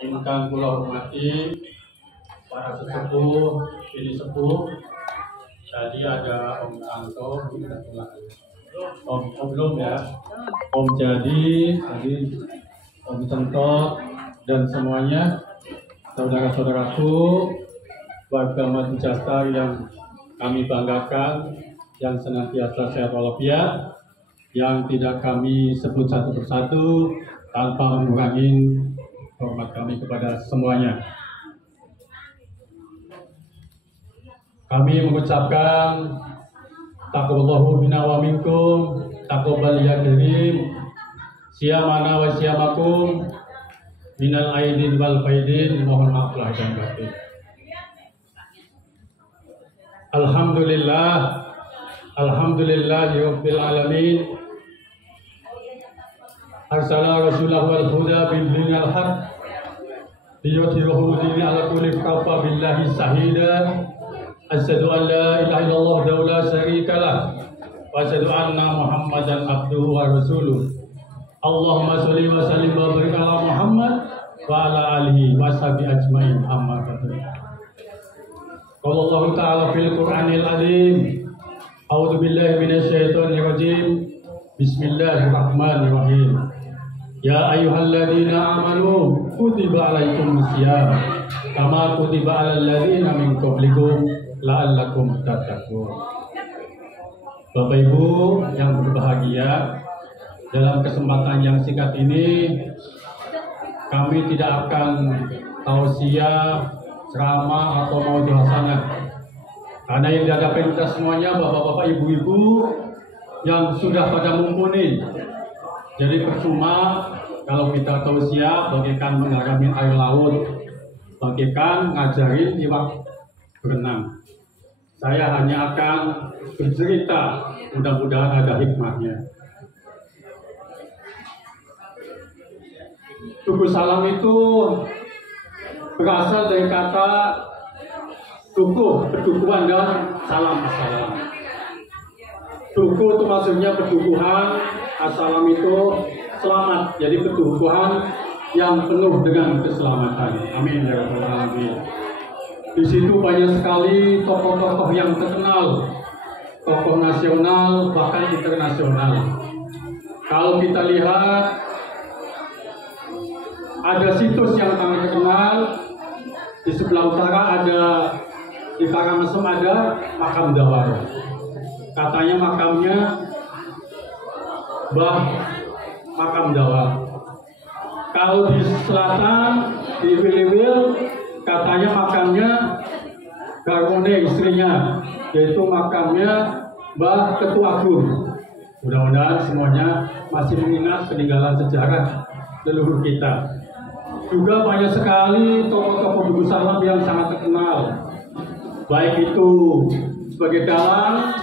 Ingkang kula hormati para sesepuh, ini sepuh. Tadi ada Om Tanto, Om belum ya, Om Jadi, tadi Om Tentot dan semuanya, saudara-saudaraku, warga Madu Jasta yang kami banggakan, yang senantiasa sehat walafiat, yang tidak kami sebut satu persatu tanpa mengurangi hormat kami kepada semuanya. Kami mengucapkan taqabbalallahu minna wa minkum, taqabbal ya karim, siyamana wa siyamakum minal aidin wal faidin, mohon maaf lahir dan batin. Alhamdulillahirabbil alamin. Arsala rasulahu wal huda bil dinil haq liyudhhirahu ala kulli kafa billahi shahida. Asyhadu an la ilaha illallah wa la syarika lah wa asyhadu anna Muhammadan abduhu wa rasuluh. Allahumma sholli wa sallim wa barik ala Muhammad wa ala alihi wa sahbihi ajmain, amma ba'du. Qala Allah ta'ala fil Qur'anil azim. A'udzu billahi minasy syaithanir rajim. Bismillahirrahmanirrahim. Ya ayyuhalladzina amanu kutiba alaikumus syiyam kama kutiba alal ladzina min qablikum la'allakum tattaqun. Bapak Ibu yang berbahagia, dalam kesempatan yang singkat ini kami tidak akan tausiah, ceramah atau mau hasanah, karena yang dihadapi kita semuanya bapak-bapak, ibu-ibu yang sudah pada mumpuni. Jadi percuma kalau kita tausiah bagaikan mengarami air laut, bagaikan ngajarin iwak berenang. Saya hanya akan bercerita, mudah-mudahan ada hikmahnya. Tugu salam itu berasal dari kata tugu, pedukuhan, dan salam, assalam. Tugu itu maksudnya pedukuhan, assalam itu selamat. Jadi pedukuhan yang penuh dengan keselamatan. Amin ya rabbal alamin. Di situ banyak sekali tokoh-tokoh yang terkenal, tokoh nasional bahkan internasional. Kalau kita lihat, ada situs yang sangat terkenal di sebelah utara, ada di Karangasem ada makam Dawar. Katanya makamnya makam Dawar. Kalau di selatan di Wiliwil, katanya makamnya Garmone, istrinya, yaitu makamnya Mbah Ketua Agung. Mudah-mudahan semuanya masih mengingat peninggalan sejarah leluhur kita. Juga banyak sekali tokoh-tokoh Tugu Salam yang sangat terkenal. Baik itu sebagai dalang,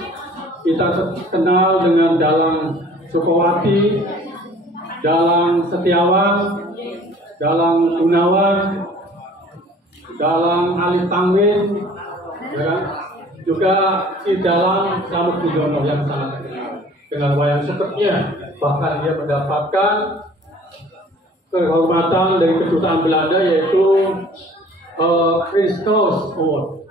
kita kenal dengan Dalang Sukowati, Dalang Setiawan, Dalang Gunawan, Dalang Alif Tangwin, ya, juga si Dalang Slamet Budiono yang sangat terkenal dengan wayang suketnya. Bahkan dia mendapatkan kehormatan dari kedutaan Belanda, yaitu Prins Claus Award,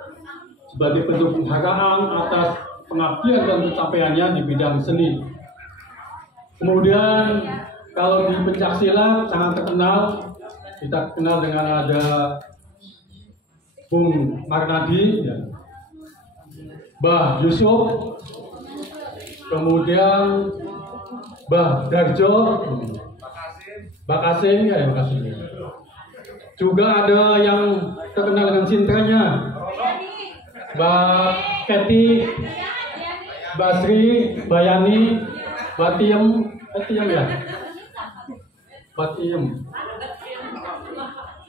sebagai bentuk penghargaan atas pengabdian dan pencapaiannya di bidang seni. Kemudian kalau di pencaksilat sangat terkenal, kita kenal dengan ada Bung Marnadi, ya, Mbah Yusuf, kemudian Mbah Darjo, Mbak Kasim, ya, Mbak Kasim. Juga ada yang terkenal dengan cintranya, Mbak Keti, Mbak Sri, Mbak Yani, Mbak Tiem ya, Mbak Tiem,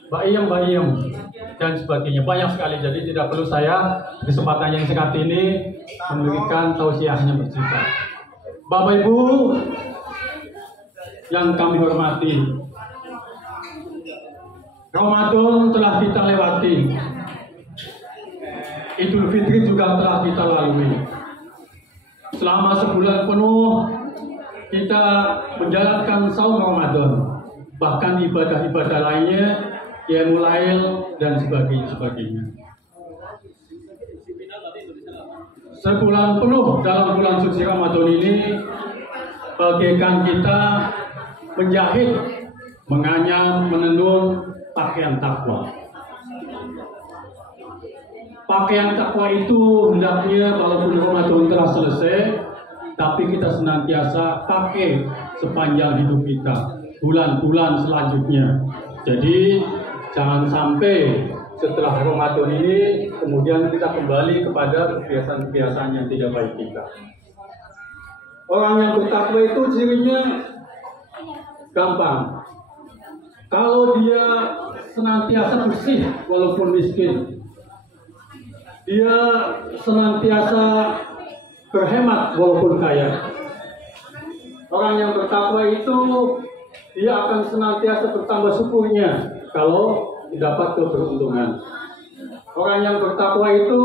Mbak Iem, dan sebagainya. Banyak sekali, jadi tidak perlu saya kesempatan yang singkat ini memberikan tausiahnya bercerita. Bapak Ibu yang kami hormati, Ramadan telah kita lewati, Idul Fitri juga telah kita lalui. Selama sebulan penuh kita menjalankan saum Ramadan, bahkan ibadah-ibadah lainnya, qiyamul lail dan sebagainya. Sebulan penuh dalam bulan suci Ramadan ini bagaikan kita menjahit, menganyam, menenun pakaian takwa. Pakaian takwa itu hendaknya walaupun Ramadan telah selesai, tapi kita senantiasa pakai sepanjang hidup kita, bulan-bulan selanjutnya. Jadi jangan sampai setelah Ramadan ini kemudian kita kembali kepada kebiasaan-kebiasaan yang tidak baik kita. Orang yang bertakwa itu cirinya gampang. Kalau dia senantiasa bersih walaupun miskin, dia senantiasa berhemat walaupun kaya. Orang yang bertakwa itu dia akan senantiasa bertambah syukurnya kalau didapat keberuntungan. Orang yang bertakwa itu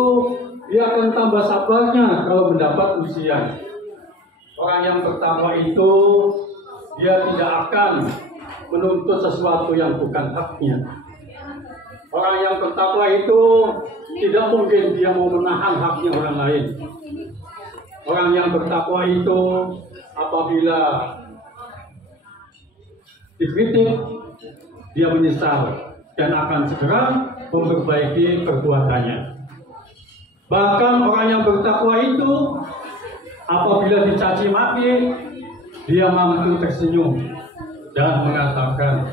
dia akan tambah sabarnya kalau mendapat ujian. Orang yang bertakwa itu dia tidak akan menuntut sesuatu yang bukan haknya. Orang yang bertakwa itu tidak mungkin dia mau menahan haknya orang lain. Orang yang bertakwa itu apabila dikritik, dia menyesal dan akan segera memperbaiki perbuatannya. Bahkan orang yang bertakwa itu apabila dicaci maki, dia mampu tersenyum dan mengatakan,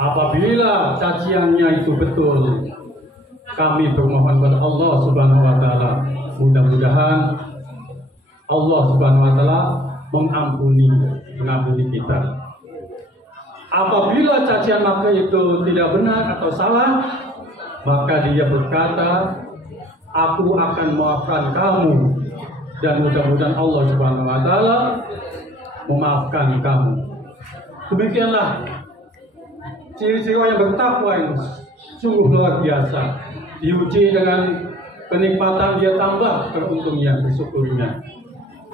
apabila caciannya itu betul, kami bermohon kepada Allah Subhanahu wa taala, mudah-mudahan Allah Subhanahu wa taala mengampuni kita. Apabila cacian maka itu tidak benar atau salah, maka dia berkata, aku akan memaafkan kamu dan mudah-mudahan Allah Subhanahu wa taala memaafkan kamu. Demikianlah ciri-ciri yang bertakwa yang sungguh luar biasa. Diuji dengan kenikmatan, dia tambah beruntungnya, bersyukurnya.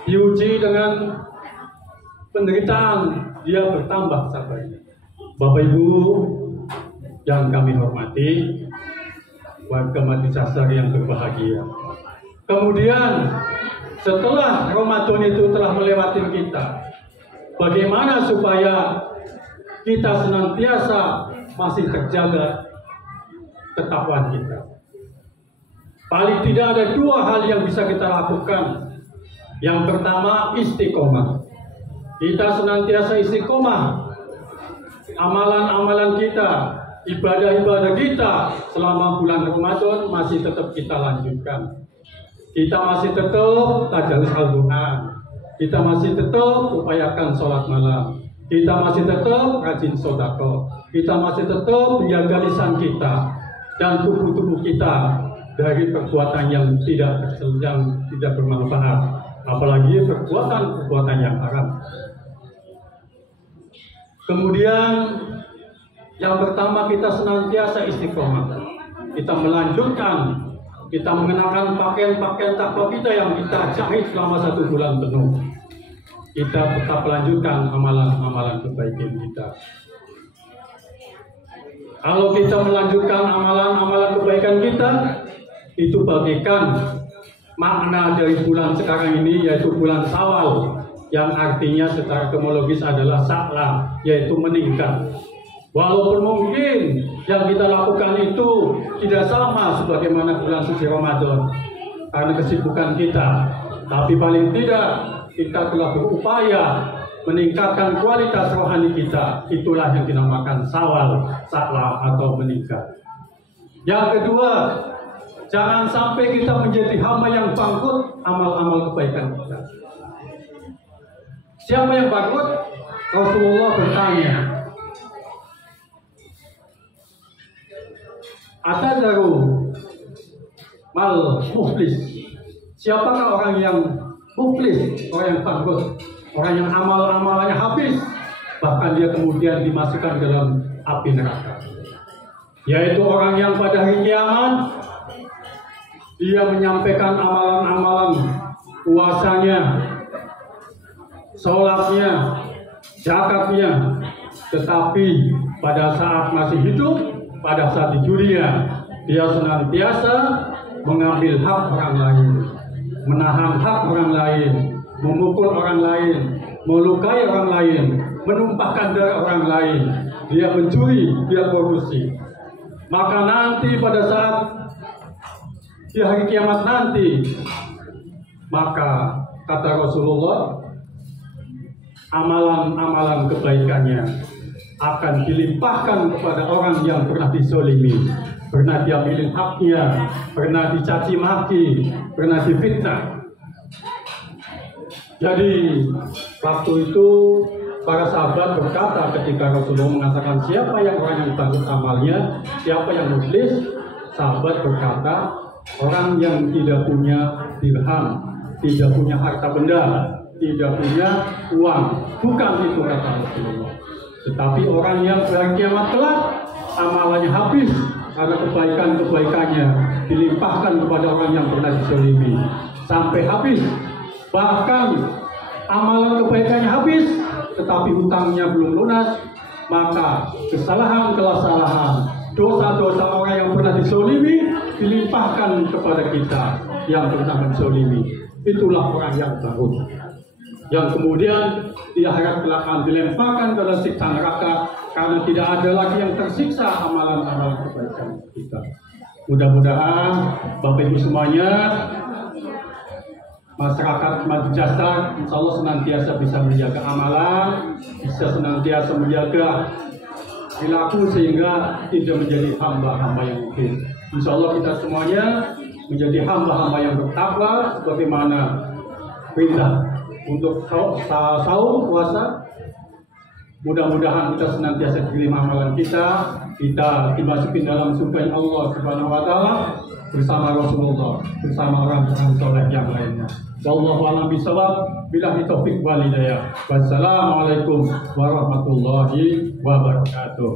Diuji dengan penderitaan, dia bertambah sabarnya. Bapak Ibu yang kami hormati, warga Madisasar yang berbahagia. Kemudian setelah Ramadan itu telah melewati kita, bagaimana supaya kita senantiasa masih terjaga ketakwaan kita? Paling tidak ada dua hal yang bisa kita lakukan. Yang pertama, istiqomah. Kita senantiasa istiqomah. Amalan-amalan kita, ibadah-ibadah kita selama bulan Ramadan masih tetap kita lanjutkan. Kita masih tetap tadarus Al-Quran. Kita masih tetap upayakan sholat malam. Kita masih tetap rajin sedekah. Kita masih tetap menjaga lisan kita dan tubuh-tubuh kita dari perbuatan yang tidak bermanfaat, apalagi perbuatan yang haram. Kemudian yang pertama, kita senantiasa istiqomah. Kita melanjutkan, kita mengenakan pakaian-pakaian takwa kita yang kita jahit selama 1 bulan penuh. Kita tetap melanjutkan amalan-amalan kebaikan kita. Kalau kita melanjutkan amalan-amalan kebaikan kita, itu bagaikan makna dari bulan sekarang ini, yaitu bulan Syawal, yang artinya secara etimologis adalah sa'la, yaitu meningkat. Walaupun mungkin yang kita lakukan itu tidak sama sebagaimana bulan suci Ramadan karena kesibukan kita, tapi paling tidak kita telah berupaya meningkatkan kualitas rohani kita. Itulah yang dinamakan Syawal, sa'la atau meningkat. Yang kedua, jangan sampai kita menjadi hamba yang bangkrut amal-amal kebaikan kita. Siapa yang bangkrut? Rasulullah bertanya, atadzaru mal muflis? Siapakah orang yang muflis, orang yang bangkrut, orang yang amal-amalannya habis, bahkan dia kemudian dimasukkan ke dalam api neraka? Yaitu orang yang pada hari kiamat dia menyampaikan amalan-amalan puasanya sholatnya, zakatnya, tetapi pada saat masih hidup, pada saat di dunia, dia senantiasa mengambil hak orang lain, menahan hak orang lain, memukul orang lain, melukai orang lain, menumpahkan darah orang lain, dia mencuri, dia korupsi. Maka nanti pada saat di hari kiamat nanti, maka kata Rasulullah, amalan-amalan kebaikannya akan dilimpahkan kepada orang yang pernah dizolimi, pernah diambil haknya, pernah dicaci maki, pernah difitnah. Jadi waktu itu para sahabat berkata ketika Rasulullah mengatakan siapa yang orang yang bagus amalnya, siapa yang muflis, sahabat berkata orang yang tidak punya dirham, tidak punya harta benda, tidak punya uang. Bukan itu kata Rasulullah. Tetapi orang yang hari kiamat kelak amalannya habis karena kebaikan-kebaikannya dilimpahkan kepada orang yang pernah dizalimi sampai habis. Bahkan amalan kebaikannya habis tetapi hutangnya belum lunas, maka kesalahan, dosa-dosa orang yang pernah dizalimi dilimpahkan kepada kita yang pernah menzalimi. Itulah orang yang baru, yang kemudian di akhirat kelak akan dilemparkan ke siksa neraka karena tidak ada lagi yang tersiksa amalan-amalan kebaikan kita. Mudah-mudahan Bapak Ibu semuanya, masyarakat Madjasa, insya Allah senantiasa bisa menjaga amalan, bisa senantiasa menjaga perilaku sehingga tidak menjadi hamba-hamba yang mungkin. Insya Allah kita semuanya menjadi hamba-hamba yang bertakwa sebagaimana perintah untuk saum puasa. Mudah-mudahan kita senantiasa diterima amalan kita dimasukin dalam surga Allah Subhanahu wa taala bersama Rasulullah, bersama orang-orang soleh yang lainnya. Wallahu a'lam bishawab, billahi taufik wal hidayah. Wassalamualaikum warahmatullahi wabarakatuh.